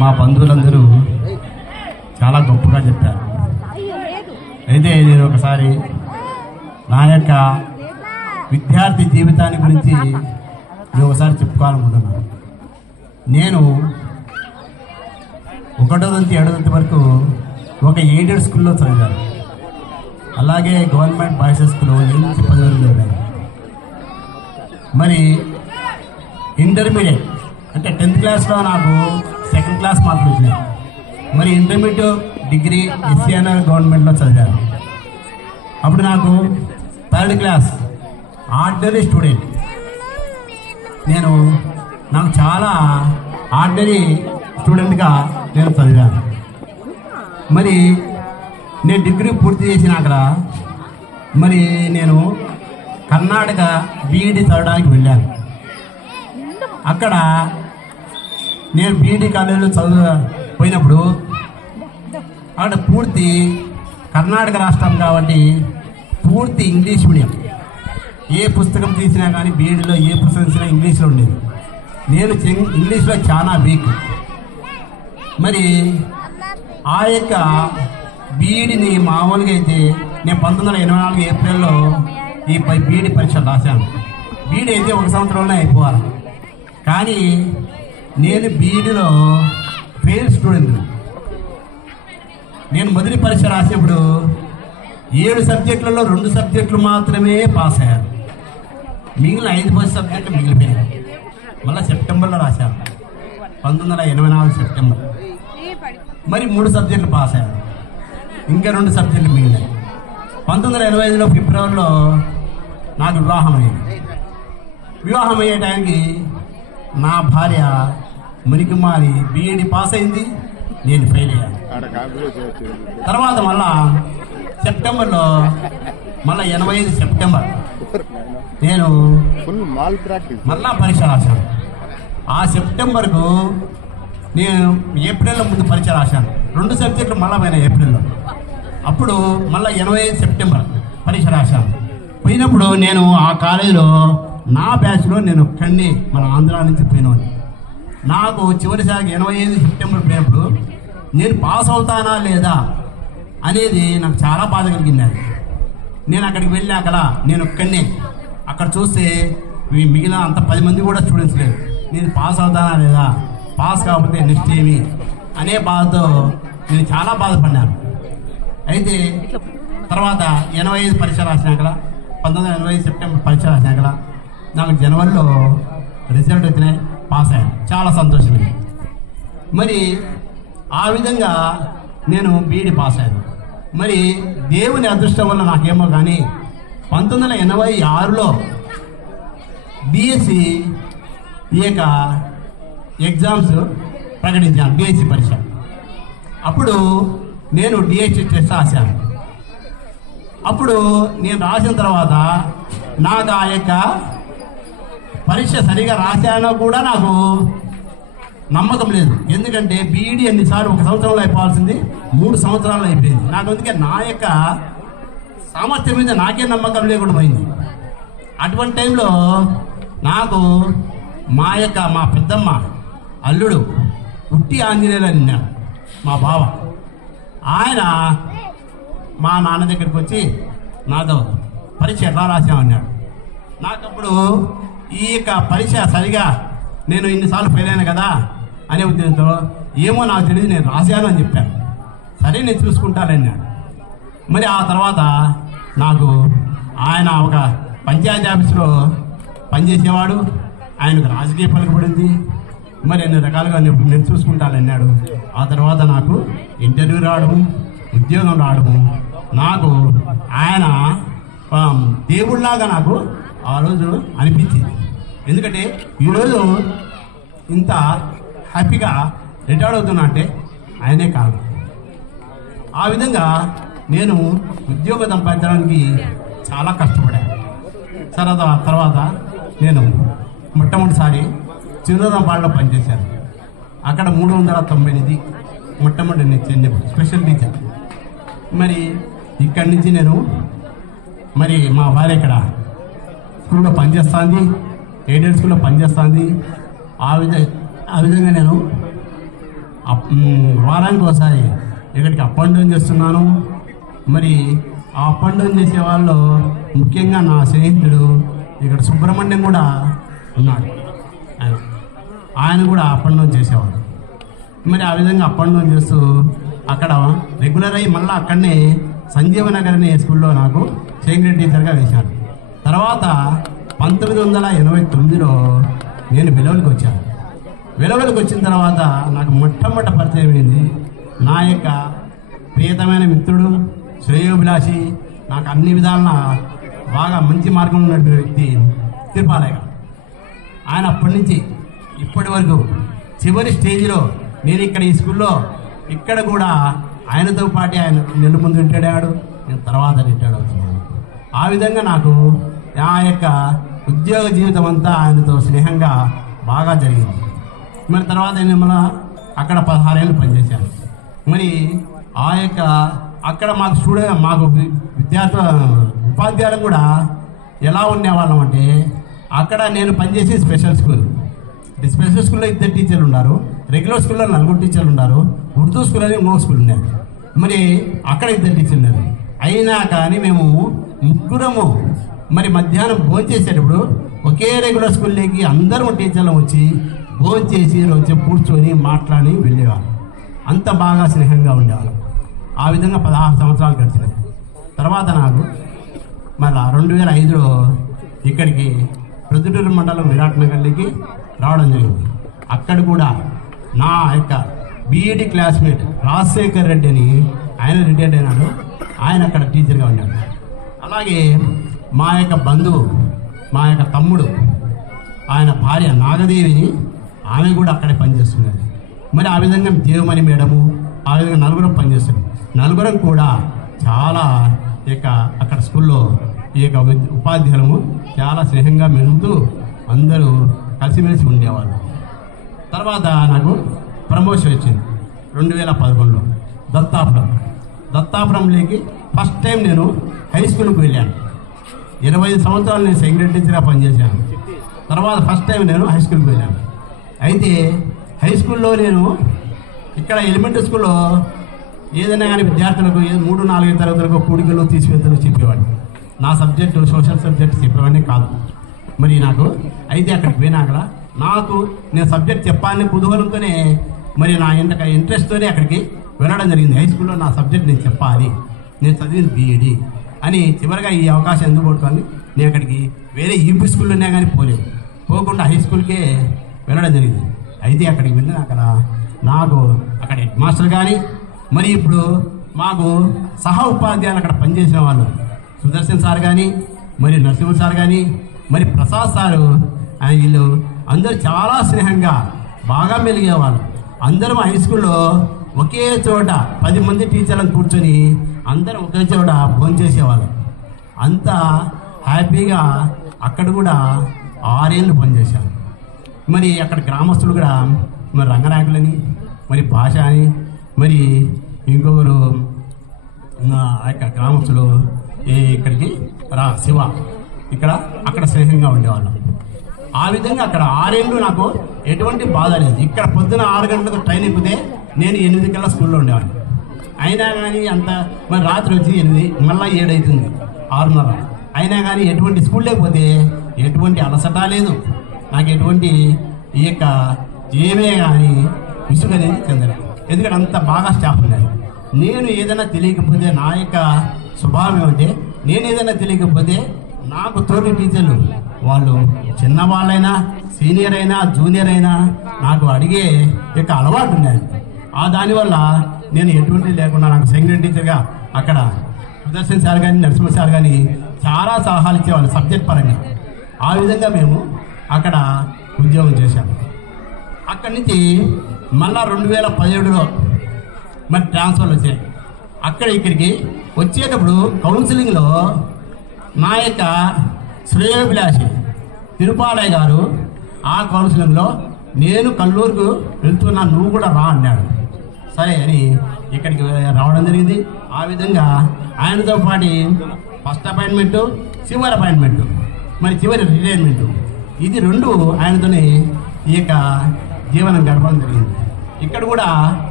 మా బంధువులందరూ చాలా గొప్పగా చెప్పారు. అయితే నేను ఒకసారి నా యొక్క విద్యార్థి జీవితాన్ని గురించి నేను ఒకసారి చెప్పుకోవాలనుకుంటున్నాను. నేను 1వ నుంచి 7వ తరగతి వరకు ఒక ఎయిడెడ్ స్కూల్లో చదివాను. అలాగే గవర్నమెంట్ బాయ్స్ స్కూల్లో 8 నుంచి 10 వరకు చదివాను. మరి ఇంటర్మీడియట్ అంటే 10th క్లాస్లో నాకు 2nd క్లాస్ మార్కులు వచ్చినాయి. మరి ఇంటర్మీడియట్ డిగ్రీ ఎస్సీఆర్ గవర్నమెంట్లో చదివాను. అప్పుడు నాకు 3rd క్లాస్ ఆర్డినరీ స్టూడెంట్. నాకు చాలా ఆర్డినరీ స్టూడెంట్గా నేను చదివాను. మరి నేను డిగ్రీ పూర్తి చేసినాక మరి నేను కర్ణాటక బీఈడీ చదవడానికి వెళ్ళాను. అక్కడ నేను బీఈడీ కాలేజీలో పోయినప్పుడు అక్కడ పూర్తి కర్ణాటక రాష్ట్రం కాబట్టి పూర్తి ఇంగ్లీష్ మీడియం. ఏ పుస్తకం తీసినా కానీ బీఈడీలో ఏ పుస్తకం తీసినా ఇంగ్లీష్లో ఉండేది. నేను ఇంగ్లీష్లో చాలా వీక్. మరి ఆ యొక్క బీఈడీని మామూలుగా అయితే నేను 1984 ఏప్రిల్లో ఈ బీఈడీ పరీక్షలు రాశాను. బీఈడీ అయితే 1 సంవత్సరంలోనే అయిపోవాలి. కానీ నేను బీఈడీలో ఫెయిల్ స్టూడెంట్. నేను మొదటి పరీక్ష రాసినప్పుడు 7 సబ్జెక్టులలో 2 సబ్జెక్టులు మాత్రమే పాస్ అయ్యాను. మిగిలిన 5 సబ్జెక్టులు మిగిలిపోయాను. మళ్ళీ సెప్టెంబర్లో రాశాను, 1984 సెప్టెంబర్. మరి 3 సబ్జెక్టులు పాస్ అయ్యాను, ఇంకా 2 సబ్జెక్టులు మిగిలినాయి. 1985లో ఫిబ్రవరిలో నాకు వివాహం అయ్యింది. వివాహం అయ్యే టైంకి నా భార్య మునికుమారి బీఈడీ పాస్ అయింది, నేను ఫెయిల్ అయ్యాను. తర్వాత మళ్ళా సెప్టెంబర్లో 85 సెప్టెంబర్ నేను మళ్ళా పరీక్ష రాశాను. ఆ సెప్టెంబర్కు నేను ఏప్రిల్లో ముందు పరీక్ష రాశాను. 2 సబ్జెక్టులు మళ్ళా పోయినాయి ఏప్రిల్లో. అప్పుడు మళ్ళీ 85 సెప్టెంబర్ పరీక్ష రాశాను. పోయినప్పుడు నేను ఆ కాలేజీలో నా బ్యాచ్లో నేను ఒక్కడిని మన ఆంధ్ర నుంచి పోయినాను. నాకు చివరిసారి 85 సెప్టెంబర్ పోయినప్పుడు నేను పాస్ అవుతానా లేదా అనేది నాకు చాలా బాధ కలిగింది. నేను అక్కడికి వెళ్ళాక నేను ఒక్కడిని అక్కడ చూస్తే మిగిలిన అంత 10 మంది కూడా స్టూడెంట్స్ లేరు. నేను పాస్ అవుతానా లేదా, పాస్ కాకపోతే నెక్స్ట్ ఏమి అనే బాధతో నేను చాలా బాధపడ్డాను. అయితే తర్వాత 85 పరీక్ష రాసినాక 1985 సెప్టెంబర్ పరీక్ష రాసినాక నాకు జనవరిలో రిజల్ట్ వచ్చినాయి, పాస్ అయ్యాను. చాలా సంతోషమైంది. మరి ఆ విధంగా నేను బీఈడీ పాస్ అయ్యాను. మరి దేవుని అదృష్టం వల్ల నాకేమో కానీ 1986లో డిఎస్సి ఈ యొక్క ఎగ్జామ్స్ ప్రకటించాను, డిఎస్సి పరీక్ష. అప్పుడు నేను డిఎస్సి టెస్ట్ రాశాను. అప్పుడు నేను రాసిన తర్వాత నాకు ఆ యొక్క పరీక్ష సరిగా రాశానో కూడా నాకు నమ్మకం లేదు. ఎందుకంటే బీఈడీ ఎన్నిసార్లు 1 సంవత్సరంలో అయిపోవాల్సింది 3 సంవత్సరాలు అయిపోయింది. నాకు అందుకే నా యొక్క సామర్థ్యం మీద నాకే నమ్మకం లేకుండా పోయింది. అటువంటి టైంలో నాకు మా పెద్దమ్మ అల్లుడు ఉట్టి ఆంజనేయులు అన్నాడు, మా బావ. ఆయన మా నాన్న దగ్గరికి వచ్చి నాతో పరీక్ష ఎట్లా రాసామన్నాడు. నాకు అప్పుడు ఈ యొక్క పరీక్ష సరిగా నేను ఇన్నిసార్లు ఫెయిల్ అయినా కదా అనే ఉద్దేశంతో ఏమో నాకు తెలియదు, నేను రాశాను అని చెప్పాను. సరే నేను చూసుకుంటానన్నాడు. మరి ఆ తర్వాత నాకు ఆయన ఒక పంచాయతీ ఆఫీసులో పనిచేసేవాడు, ఆయనకు రాజకీయ పలుకుబడింది. మరి అన్ని రకాలుగా నేను చూసుకుంటానన్నాడు. ఆ తర్వాత నాకు ఇంటర్వ్యూ రావడము, ఉద్యోగం రావడము, నాకు ఆయన దేవుళ్ళలాగా నాకు ఆ రోజు అనిపించింది. ఎందుకంటే ఈరోజు ఇంత హ్యాపీగా రిటైర్డ్ అవుతున్నా అంటే ఆయనే కాదు. ఆ విధంగా నేను ఉద్యోగం సంపాదించడానికి చాలా కష్టపడాను. తర్వాత నేను మొట్టమొదటిసారి చిరుదంపాడులో పనిచేశాను. అక్కడ 398 మొట్టమొదటి నేను స్పెషల్ టీచర్. మరి ఇక్కడి నుంచి నేను మరి మా భార్య ఇక్కడ స్కూల్లో పనిచేస్తుంది, ఎయిడెడ్ స్కూల్లో పనిచేస్తుంది. ఆ విధంగా నేను వారానికి ఒకసారి ఇక్కడికి అప్ అండ్ డౌన్ చేస్తున్నాను. మరి ఆ అప్ అండ్ డౌన్ చేసే వాళ్ళు ముఖ్యంగా నా స్నేహితుడు ఇక్కడ సుబ్రహ్మణ్యం కూడా ఉన్నాడు. ఆయన కూడా అప్ అండ్ డౌన్ చేసేవాడు. మరి ఆ విధంగా అప్ అండ్ డౌన్ చేస్తూ అక్కడ రెగ్యులర్ అయ్యి మళ్ళీ అక్కడనే సంజీవనగర్ అనే స్కూల్లో నాకు సెకండరీ టీచర్గా వేశాను. తర్వాత 1989లో నేను వెలువలకు వచ్చాను. వెలువలకు వచ్చిన తర్వాత నాకు మొట్టమొదటి పరిచయం అయింది నా యొక్క ప్రియతమైన మిత్రుడు, శ్రేయోభిలాషి, నాకు అన్ని విధాల బాగా మంచి మార్గంలో ఉన్నటువంటి వ్యక్తి తిరుపాలయ్య. ఆయన అప్పటి నుంచి ఇప్పటి వరకు చివరి స్టేజ్లో నేను ఇక్కడ ఈ స్కూల్లో ఇక్కడ కూడా ఆయనతో పాటు ఆయన నెల ముందు రిటైర్డ్ అయ్యాడు, నేను తర్వాత రిటైర్డ్ అవుతున్నాను. ఆ విధంగా నాకు నా యొక్క ఉద్యోగ జీవితం అంతా ఆయనతో స్నేహంగా బాగా జరిగింది. మరి తర్వాత నేను మళ్ళీ అక్కడ 16 ఏళ్ళు పనిచేశాను. మరి ఆ యొక్క అక్కడ మాకు ఉపాధ్యాయులు కూడా ఎలా ఉండేవాళ్ళం అంటే, అక్కడ నేను పనిచేసే స్పెషల్ స్కూల్ స్కూల్లో 2 టీచర్లు ఉన్నారు, రెగ్యులర్ స్కూల్లో 4 టీచర్లు ఉన్నారు, ఉర్దూ స్కూల్ అని ఇంకో స్కూల్ ఉన్నాయి. మరి అక్కడ 2 టీచర్లు ఉన్నారు. అయినా కానీ మేము ముగ్గురము మరి మధ్యాహ్నం భోజనం చేసేటప్పుడు ఒకే రెగ్యులర్ స్కూల్లోకి అందరం టీచర్లు వచ్చి భోజనం చేసి రోజు కూర్చొని మాట్లాడి వెళ్ళేవాళ్ళం. అంత బాగా స్నేహంగా ఉండేవాళ్ళం. ఆ విధంగా 16 సంవత్సరాలు గడిచినాయి. తర్వాత నాకు మళ్ళా 2005లో ఇక్కడికి ప్రొద్దుటూరు మండలం విరాట్ నగర్కి రావడం జరిగింది. అక్కడ కూడా నా యొక్క బీఈడి క్లాస్మేట్ రాజశేఖర్ రెడ్డి అని ఆయన రిటైర్డ్ అయినాడు. ఆయన అక్కడ టీచర్గా ఉన్నాడు. అలాగే మా యొక్క బంధువు, మా యొక్క తమ్ముడు, ఆయన భార్య నాగదేవిని, ఆమె కూడా అక్కడే పనిచేస్తున్నది. మరి ఆ విధంగా దేవమణి మేడము, ఆ విధంగా నలుగురం పనిచేస్తున్నాం. నలుగురం కూడా చాలా అక్కడ స్కూల్లో ఈ యొక్క ఉపాధ్యాయులము చాలా స్నేహంగా మెలుగుతూ అందరూ కలిసిమెలిసి ఉండేవాళ్ళు. తర్వాత నాకు ప్రమోషన్ వచ్చింది 2011లో దత్తాపురంలోకి ఫస్ట్ టైం నేను హై స్కూల్కి వెళ్ళాను. 25 సంవత్సరాలు నేను సెకండరీ టీచర్గా పనిచేశాను. తర్వాత ఫస్ట్ టైం నేను హై స్కూల్కి వెళ్ళాను. అయితే హై స్కూల్లో నేను ఇక్కడ ఎలిమెంటరీ స్కూల్లో ఏదైనా కానీ విద్యార్థులకు 3-4 తరగతులకు కూడికలు తీసివేతలు చెప్పేవాడిని. నా సబ్జెక్టు సోషల్ సబ్జెక్ట్ చెప్పేవాడిని కాదు. మరి నాకు అయితే అక్కడికి పోయినాక నాకు నేను సబ్జెక్ట్ చెప్పాలని కుతూహలంతోనే మరి నా ఇంట్రెస్ట్తోనే అక్కడికి వెళ్ళడం జరిగింది. హై స్కూల్లో నా సబ్జెక్ట్ నేను చెప్పాలి, నేను చదివింది బీఈడి అని. చివరిగా ఈ అవకాశం ఎందుకు పడుతుంది, నేను అక్కడికి వేరే యూపీ స్కూల్లోనే కానీ పోకుండా హై స్కూల్కే వెళ్ళడం జరిగింది. అయితే అక్కడికి వెళ్ళిన అక్కడ నాకు అక్కడ హెడ్ మాస్టర్ కానీ, మరి ఇప్పుడు మాకు సహా ఉపాధ్యాయులు అక్కడ పనిచేసిన వాళ్ళు సుదర్శన్ సార్ కానీ, మరి నరసింహ సార్ కానీ, మరి ప్రసాద్ సారు, వీళ్ళు అందరూ చాలా స్నేహంగా బాగా మెలిగేవాళ్ళు. అందరం హై స్కూల్లో ఒకే చోట 10 మంది టీచర్లను కూర్చొని అందరం ఒకే చోట భోజనం చేసేవాళ్ళు. అంత హ్యాపీగా అక్కడ కూడా 6 ఏళ్ళు పనిచేశాను. మరి అక్కడ గ్రామస్తులు కూడా మరి రంగనాయకులని, మరి భాష అని, మరి ఇంకొకరు ఆ యొక్క గ్రామస్తులు ఇక్కడికి శివ అక్కడ స్నేహంగా ఉండేవాళ్ళం. ఆ విధంగా అక్కడ 6 ఏళ్ళు నాకు ఎటువంటి బాధ లేదు. ఇక్కడ పొద్దున 6 గంటలకు ట్రైన్ ఎక్కితే నేను 8 కల్లా స్కూల్లో ఉండేవాడిని. అయినా కానీ అంత మరి రాత్రి వచ్చి 8 మళ్ళీ 7 అవుతుంది, 6:30. అయినా కానీ ఎటువంటి స్కూల్ లేకపోతే ఎటువంటి అలసట లేదు, నాకు ఎటువంటి ఈ యొక్క ఏమే కానీ విసుగు అనేది చెందలేదు. ఎందుకంటే అంత బాగా స్టాఫ్ ఉన్నది. నేను ఏదైనా తెలియకపోతే నా యొక్క స్వభావం ఏమంటే, నేను ఏదైనా తెలియకపోతే నాకు తోటి టీచర్లు వాళ్ళు చిన్నవాళ్ళైనా సీనియర్ అయినా జూనియర్ అయినా నాకు అడిగే యొక్క అలవాటు ఉన్నది. దానివల్ల నేను ఎటువంటి లేకుండా నాకు సెకండరీ టీచర్గా అక్కడ సుదర్శన్ సార్ కానీ నరసింహ సార్ కానీ చాలా సలహాలు ఇచ్చేవాళ్ళు సబ్జెక్ట్ పరంగా. ఆ విధంగా మేము అక్కడ ఉద్యోగం చేశాము. అక్కడి నుంచి మళ్ళా 2017లో మరి ట్రాన్స్ఫర్లు వచ్చాయి. అక్కడ ఇక్కడికి వచ్చేటప్పుడు కౌన్సిలింగ్లో నా యొక్క శ్రేయోభిలాషి తిరుపాలయ్య గారు ఆ కౌన్సిలింగ్లో నేను కల్లూరుకు వెళ్తున్నా, నువ్వు కూడా రా అన్నాడు. సరే అని ఇక్కడికి రావడం జరిగింది. ఆ విధంగా ఆయనతో పాటు ఫస్ట్ అపాయింట్మెంటు, చివరి అపాయింట్మెంటు, మరి చివరి రిటైర్మెంటు, ఇది 2 ఆయనతోనే ఈ యొక్క జీవనం గడపడం జరిగింది. ఇక్కడ కూడా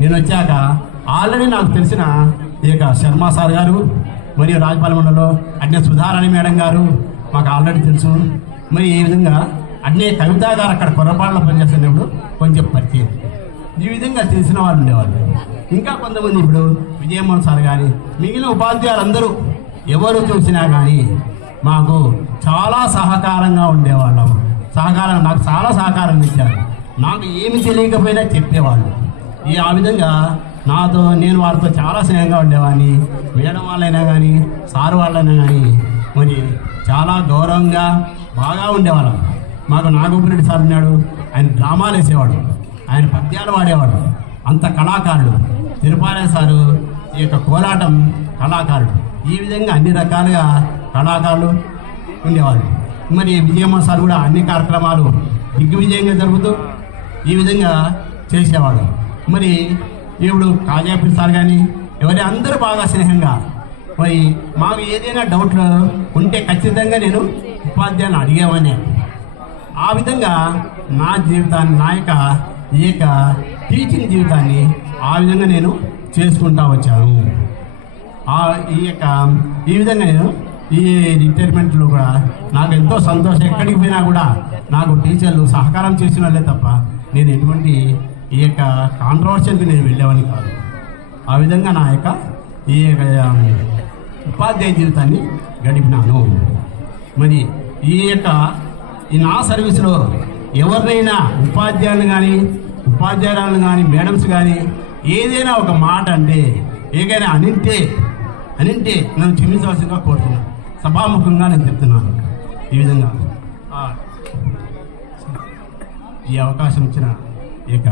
నేను వచ్చాక ఆల్రెడీ నాకు తెలిసిన ఈ యొక్క శర్మ సార్ గారు మరియు రాజపాలెంలో అట్నే సుధారాణి మేడం గారు మాకు ఆల్రెడీ తెలుసు. మరి ఈ విధంగా అట్నే కవిత గారు అక్కడ పొరపాటులో పనిచేస్తున్నప్పుడు కొంచెం పరిచయం, ఈ విధంగా తెలిసిన వాళ్ళు ఉండేవాళ్ళు. ఇంకా కొంతమంది ఇప్పుడు విజయమోహన్ సార్ కానీ మిగిలిన ఉపాధ్యాయులందరూ ఎవరు చూసినా కానీ మాకు చాలా సహకారంగా ఉండేవాళ్ళం. నాకు చాలా సహకారం ఇచ్చారు. నాకు ఏమి తెలియకపోయినా చెప్పేవాళ్ళు. ఆ విధంగా నేను వారితో చాలా స్నేహంగా ఉండేవాడిని. మేడం వాళ్ళైనా కానీ సార్ వాళ్ళైనా కానీ మరి చాలా గౌరవంగా బాగా ఉండేవాళ్ళం. మాకు నాగోపిరెడ్డి సార్ ఉన్నాడు, ఆయన డ్రామాలు వేసేవాడు, ఆయన పద్యాలు వాడేవాడు. అంత కళాకారుడు. తిరుపాలయ సారు ఈ యొక్క కోలాటం కళాకారుడు. ఈ విధంగా అన్ని రకాలుగా కళాకారులు ఉండేవాళ్ళు. మరి విజయమ్మ సార్ కూడా అన్ని కార్యక్రమాలు దిగ్విజయంగా జరుగుతూ ఈ విధంగా చేసేవాడు. మరి ఇప్పుడు కాజాపూర్ సార్ కానీ ఎవరి అందరూ బాగా స్నేహంగా, మరి మాకు ఏదైనా డౌట్లు ఉంటే ఖచ్చితంగా నేను ఉపాధ్యాయులను అడిగేవాడిని. ఆ విధంగా నా జీవితాన్ని, నా యొక్క టీచింగ్ జీవితాన్ని ఆ విధంగా నేను చేసుకుంటా వచ్చాను. ఈ విధంగా నేను ఈ రిటైర్మెంట్లో కూడా నాకు ఎంతో సంతోషం. ఎక్కడికి పోయినా కూడా నాకు టీచర్లు సహకారం చేసిన వాళ్ళే తప్ప నేను ఎటువంటి ఈ యొక్క కాంట్రవర్షన్కి నేను వెళ్ళేవాడిని కాదు. ఆ విధంగా నా యొక్క ఈ ఉపాధ్యాయ జీవితాన్ని గడిపినాను. మరి ఈ నా సర్వీస్లో ఎవరినైనా ఉపాధ్యాయులను కానీ ఉపాధ్యాయులను కానీ మేడమ్స్ కానీ ఏదైనా ఒక మాట అంటే ఏదైనా అనింటే నన్ను క్షమించవలసిందిగా కోరుతున్నాను. సభాముఖంగా నేను చెప్తున్నాను. ఈ విధంగా ఈ అవకాశం ఇచ్చిన ఈ యొక్క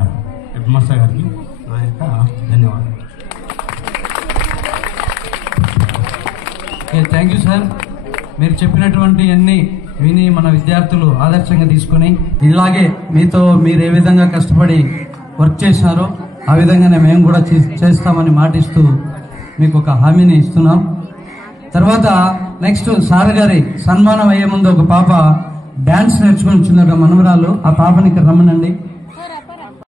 హెడ్ మాస్టర్ గారికి నా యొక్క ధన్యవాదాలు. Thank you sir. మీరు చెప్పినటువంటి అన్ని విని మన విద్యార్థులు ఆదర్శంగా తీసుకుని ఇలాగే మీరు ఏ విధంగా కష్టపడి వర్క్ చేసినారో ఆ విధంగానే మేము కూడా చేస్తామని మాటిస్తూ మీకు ఒక హామీని ఇస్తున్నాం. తర్వాత నెక్స్ట్ సార్ గారి సన్మానం అయ్యే ముందు ఒక పాప డాన్స్ నేర్చుకొని వచ్చిందట, మనవరాలు. ఆ పాపని ఇక్కడ రమ్మనండి.